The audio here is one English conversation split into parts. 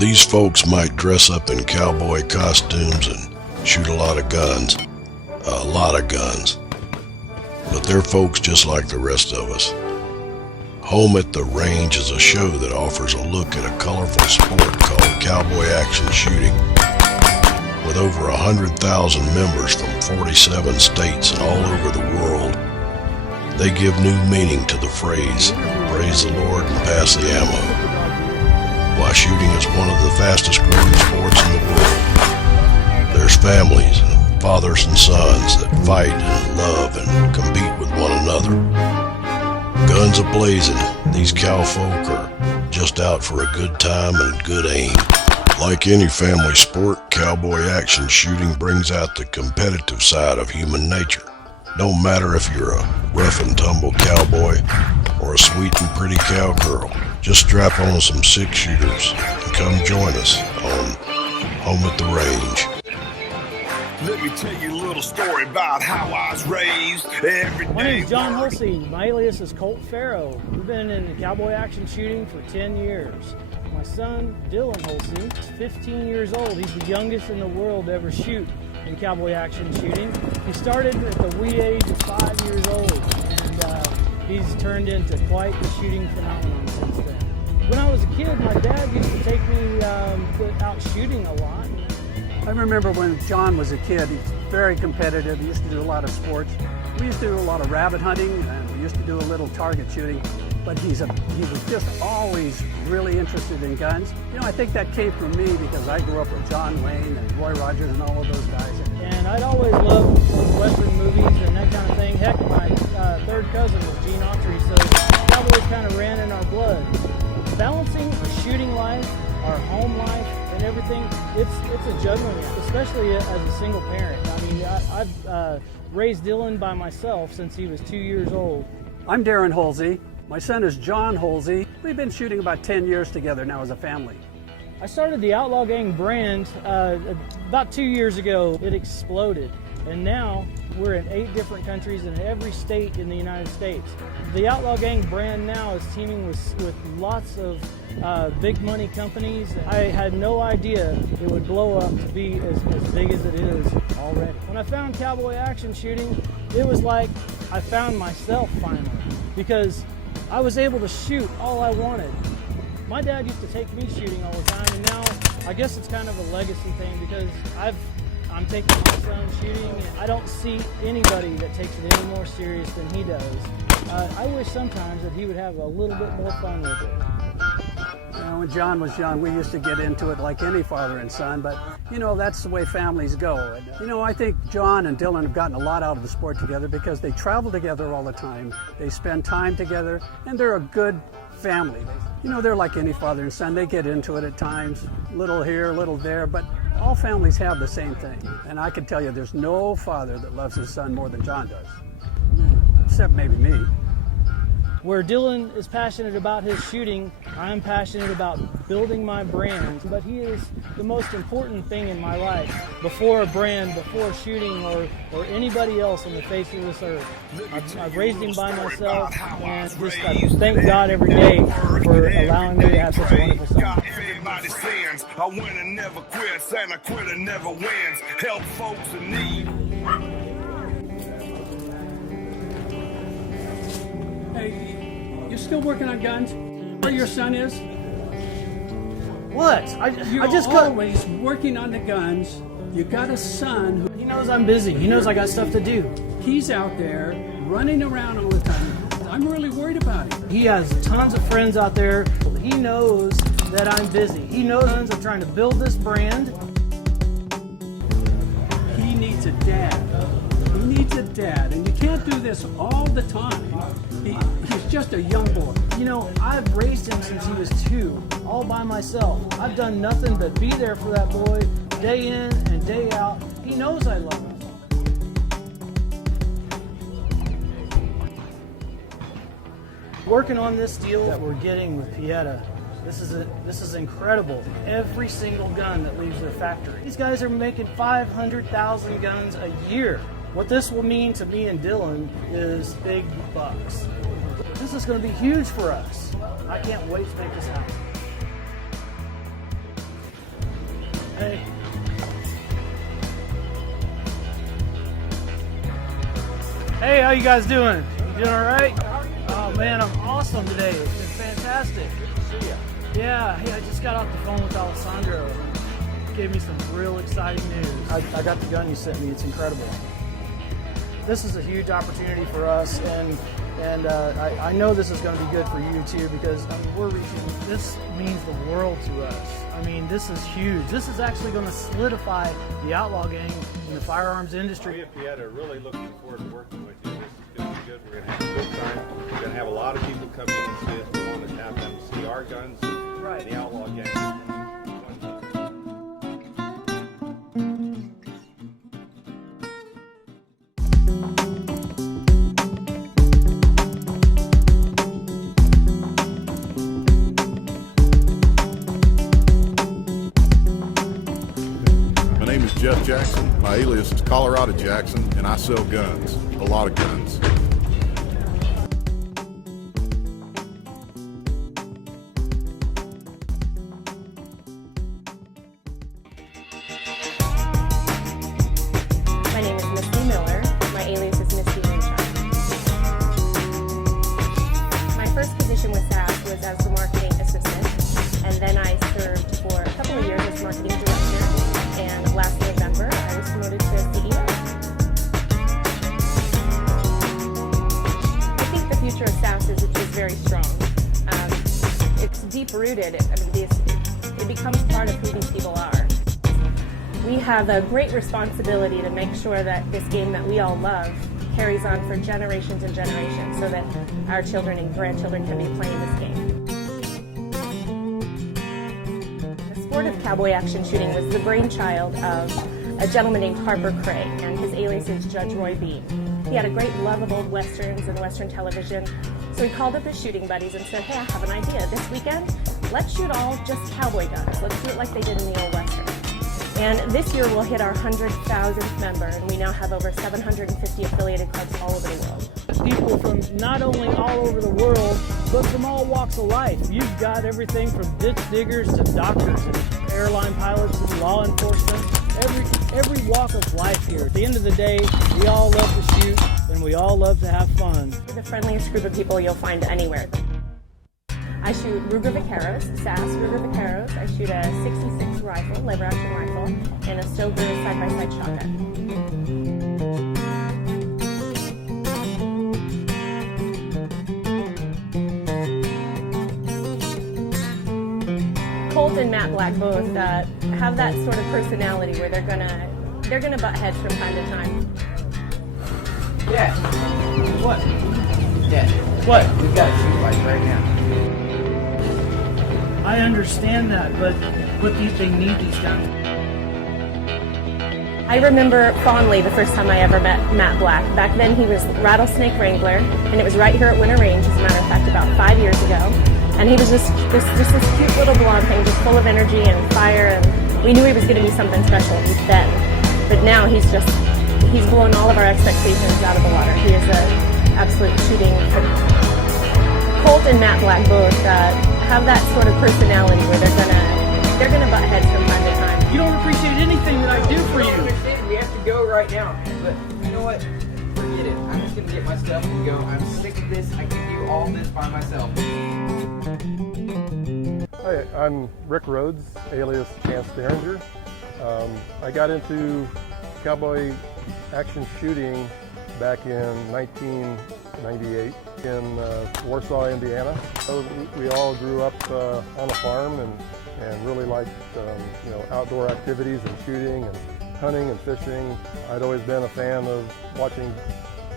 These folks might dress up in cowboy costumes and shoot a lot of guns. But they're folks just like the rest of us. Home at the Range is a show that offers a look at a colorful sport called cowboy action shooting. With over 100,000 members from 47 states and all over the world, they give new meaning to the phrase, praise the Lord and pass the ammo. While shooting is one of the fastest growing sports in the world, there's families, fathers and sons that fight and love and compete with one another. Guns a-blazing, these cowfolk are just out for a good time and good aim. Like any family sport, cowboy action shooting brings out the competitive side of human nature. Don't matter if you're a rough and tumble cowboy or a sweet and pretty cowgirl, just strap on some six shooters and come join us on Home at the Range. Let me tell you a little story about how I was raised every day. My name's John Hulsey. My alias is Colt Farrow. We've been in cowboy action shooting for 10 years. My son, Dylan Hulsey, is 15 years old. He's the youngest in the world to ever shoot in cowboy action shooting. He started at the wee age of 5 years old, and he's turned into quite the shooting phenomenon since then. When I was a kid, my dad used to take me out shooting a lot. I remember when John was a kid, he was very competitive. He used to do a lot of sports. We used to do a lot of rabbit hunting, and we used to do a little target shooting. But he was just always really interested in guns. You know, I think that came from me because I grew up with John Wayne and Roy Rogers and all of those guys. And I'd always loved Western movies and that kind of thing. Heck, my third cousin was Gene Autry, so cowboys kind of ran in our blood. Balancing our shooting life, our home life, and everything, it's a juggling act, especially as a single parent. I mean, I've raised Dylan by myself since he was 2 years old. I'm Darren Hulsey. My son is John Hulsey. We've been shooting about 10 years together now as a family. I started the Outlaw Gang brand about 2 years ago. It exploded, and now we're in 8 different countries in every state in the United States. The Outlaw Gang brand now is teaming with lots of big money companies. I had no idea it would blow up to be as big as it is already. When I found cowboy action shooting, it was like I found myself finally, because I was able to shoot all I wanted. My dad used to take me shooting all the time, and now I guess it's kind of a legacy thing because I'm taking my son shooting, and I don't see anybody that takes it any more serious than he does. I wish sometimes that he would have a little bit more fun with it. You know, when John was young, we used to get into it like any father and son, but you know, that's the way families go. And, you know, I think John and Dylan have gotten a lot out of the sport together because they travel together all the time, they spend time together, and they're a good family. You know, they're like any father and son. They get into it at times, little here, little there, but all families have the same thing. And I can tell you there's no father that loves his son more than John does, except maybe me. Where Dylan is passionate about his shooting, I'm passionate about building my brand, but he is the most important thing in my life. Before a brand, before shooting, or anybody else on the face of this earth. I've raised him by myself, and just I thank God every day for allowing me to have such a wonderful son. Everybody sins. I win and never quits, and I quit and never wins. Help folks in need. Hey, you still working on guns? Where your son is? What? You're I just got. always working on the guns. You got a son who He knows I'm busy. He knows I got stuff to do. he's out there running around all the time. I'm really worried about him. He has tons of friends out there. He knows that I'm busy. He knows I'm trying to build this brand. He needs a dad. He needs a dad, and you can't do this all the time. He's just a young boy. You know, I've raised him since he was 2, all by myself. I've done nothing but be there for that boy day in and day out. He knows I love him. Working on this deal that we're getting with Pieta, this is incredible. Every single gun that leaves their factory. These guys are making 500,000 guns a year. What this will mean to me and Dylan is big bucks. This is going to be huge for us. I can't wait to make this happen. Hey. Hey, how you guys doing? You doing all right? Oh man, I'm awesome today. It's been fantastic. Good to see you. Yeah, hey, I just got off the phone with Alessandro. He gave me some real exciting news. I got the gun you sent me. It's incredible. This is a huge opportunity for us, and I know this is going to be good for you too, because I mean, we're reaching. This means the world to us. I mean, this is huge. This is actually going to solidify the outlaw gang in the firearms industry. We at Pieta are really looking forward to working with you. This is going to be good. We're going to have a good time. We're going to have a lot of people come in and see us. We want to have them see our guns Right. and the outlaw gang. My name is Jeff Jackson. My alias is Colorado Jackson, and I sell guns, a lot of guns. My name is Misty Miller. My alias is Misty Moonshine. My first position with SAS was as the marketing assistant, and then I served for a couple of years as marketing director, and last November I was promoted to CEO. I think the future of SAS is very strong. It's deep-rooted. It becomes part of who these people are. We have a great responsibility to make sure that this game that we all love carries on for generations and generations, so that our children and grandchildren can be playing this game. The sport of cowboy action shooting was the brainchild of a gentleman named Harper Cray, and his alias is Judge Roy Bean. He had a great love of old westerns and western television, so he called up his shooting buddies and said, hey, I have an idea. This weekend, let's shoot all just cowboy guns. Let's do it like they did in the old western. And this year we'll hit our 100,000th member, and we now have over 750 affiliated clubs all over the world. People from not only all over the world, but from all walks of life. You've got everything from ditch diggers to doctors and airline pilots and law enforcement. Every walk of life here. At the end of the day, we all love to shoot, and we all love to have fun. We're the friendliest group of people you'll find anywhere. I shoot Ruger Vaqueros, SAS Ruger Vaqueros. I shoot a 66 rifle, lever action rifle, and a Stoker side-by-side shotgun. Colt and Matt Black both have that sort of personality where they're gonna butt heads from time to time. Yeah. What? Yeah. What? We've got a shoot fight right now. I understand that, but they need these guns. I remember fondly the first time I ever met Matt Black. Back then he was Rattlesnake Wrangler, and it was right here at Winter Range, as a matter of fact, about 5 years ago. And he was just this cute little blonde thing, just full of energy and fire, and we knew he was going to be something special then. But now he's blown all of our expectations out of the water. He is an absolute shooting. Colt and Matt Black both have that sort of personality where they're gonna butt heads from time to time. You don't appreciate anything that I do for I you. understand we have to go right now, but you know what? Forget it. I'm just gonna get my stuff and go. I'm sick of this. I can do all this by myself. Hi, I'm Rick Rhodes, alias Chance Derringer. I got into cowboy action shooting back in 1998 in Warsaw, Indiana. So we all grew up on a farm and really liked outdoor activities and shooting and hunting and fishing. I'd always been a fan of watching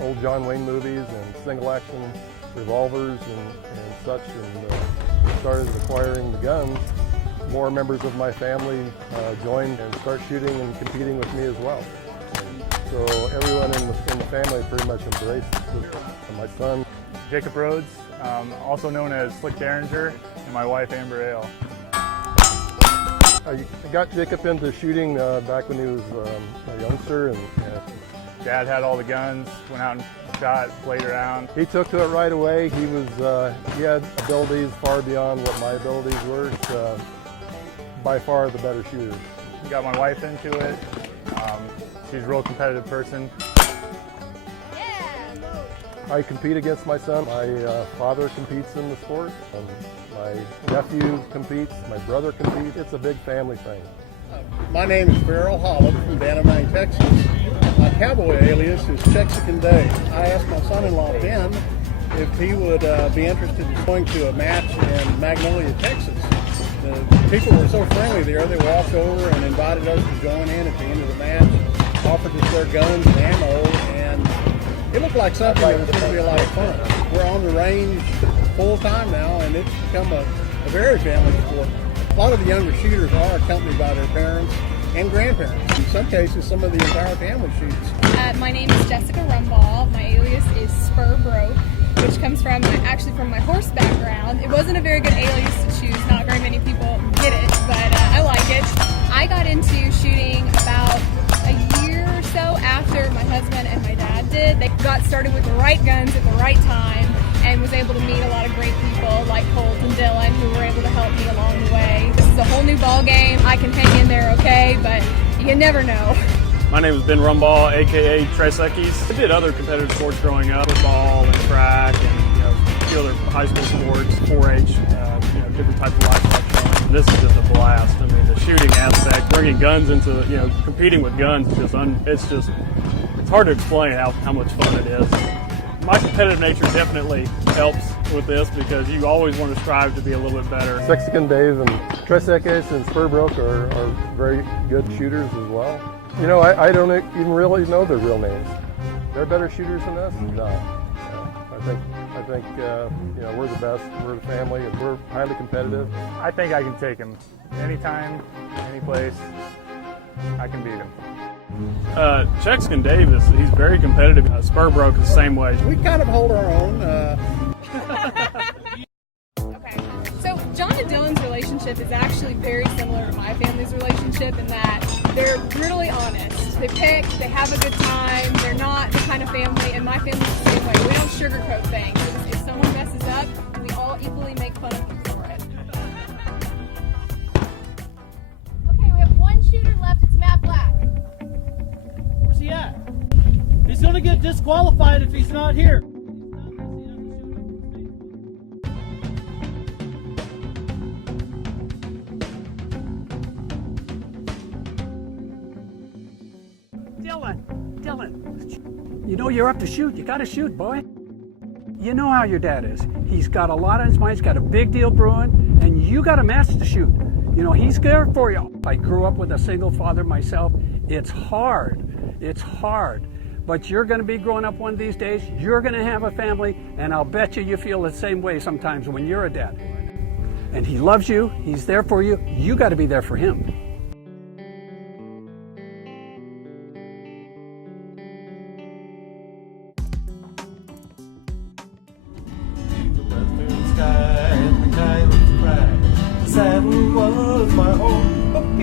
old John Wayne movies and single action revolvers and such, and started acquiring the guns. More members of my family joined and started shooting and competing with me as well. So everyone in the family pretty much embraced it. My son, Jacob Rhodes, also known as Slick Derringer, and my wife Amber Ale. I got Jacob into shooting back when he was a youngster, and Dad had all the guns, went out and shot, played around. he took to it right away. He had abilities far beyond what my abilities were. By far the better shooter. got my wife into it. She's a real competitive person. I compete against my son. My father competes in the sport. My nephew competes. My brother competes. It's a big family thing. My name is Farrell Holland from Bannerman, Texas. My cowboy alias is Mexican Dave. I asked my son-in-law Ben if he would be interested in going to a match in Magnolia, Texas. The people were so friendly there, they walked over and invited us to join in at the end of the match, offered us their guns and ammo, and it looked like something that was going to be a lot of fun. We're on the range full time now, and it's become a very family sport. A lot of the younger shooters are accompanied by their parents and grandparents. In some cases, some of the entire family shoots. My name is Jessica Rumball. My alias is Spur Broke, which comes from my horse background. It wasn't a very good alias to choose. Not very many people get it, but I like it. I got into shooting about a year or so after my husband and my dad did. They got started with the right guns at the right time and was able to meet a lot of great people like Colt and Dylan who were able to help me along the way. This is a whole new ball game. I can hang in there okay, but you never know. My name is Ben Rumball, aka Tres Equis. I did other competitive sports growing up, football and track and a few other high school sports, 4-H, different types of livestock showing. This is just a blast. I mean, the shooting aspect, bringing guns into, competing with guns, it's hard to explain how much fun it is. My competitive nature definitely helps with this because you always want to strive to be a little bit better. Mexican Dave and Tres Equis and Spur Broke are very good shooters as well. I don't even really know their real names. They're better shooters than us? No. I think we're the best. We're the family, and we're highly competitive. I think I can take him anytime, any place. I can beat him. Mexican Dave he's very competitive. Spur Broke is the same way. We kind of hold our own. Okay, so John and Dylan's relationship is actually very similar to my family's relationship in that they're brutally honest. They pick, they have a good time, they're not the kind of family, and my family's the same way. We don't sugarcoat things. If someone messes up, we all equally make fun of them for it. Okay, we have one shooter left, it's Matt Black. Where's he at? He's gonna get disqualified if he's not here. Dylan, you're up to shoot. You got to shoot, boy. You know how your dad is. He's got a lot on his mind. He's got a big deal brewing, and you got a match to shoot. He's there for you. I grew up with a single father myself. It's hard. It's hard. But you're going to be growing up one of these days. You're going to have a family, and I'll bet you feel the same way sometimes when you're a dad. And he loves you. He's there for you. You got to be there for him. Was my own,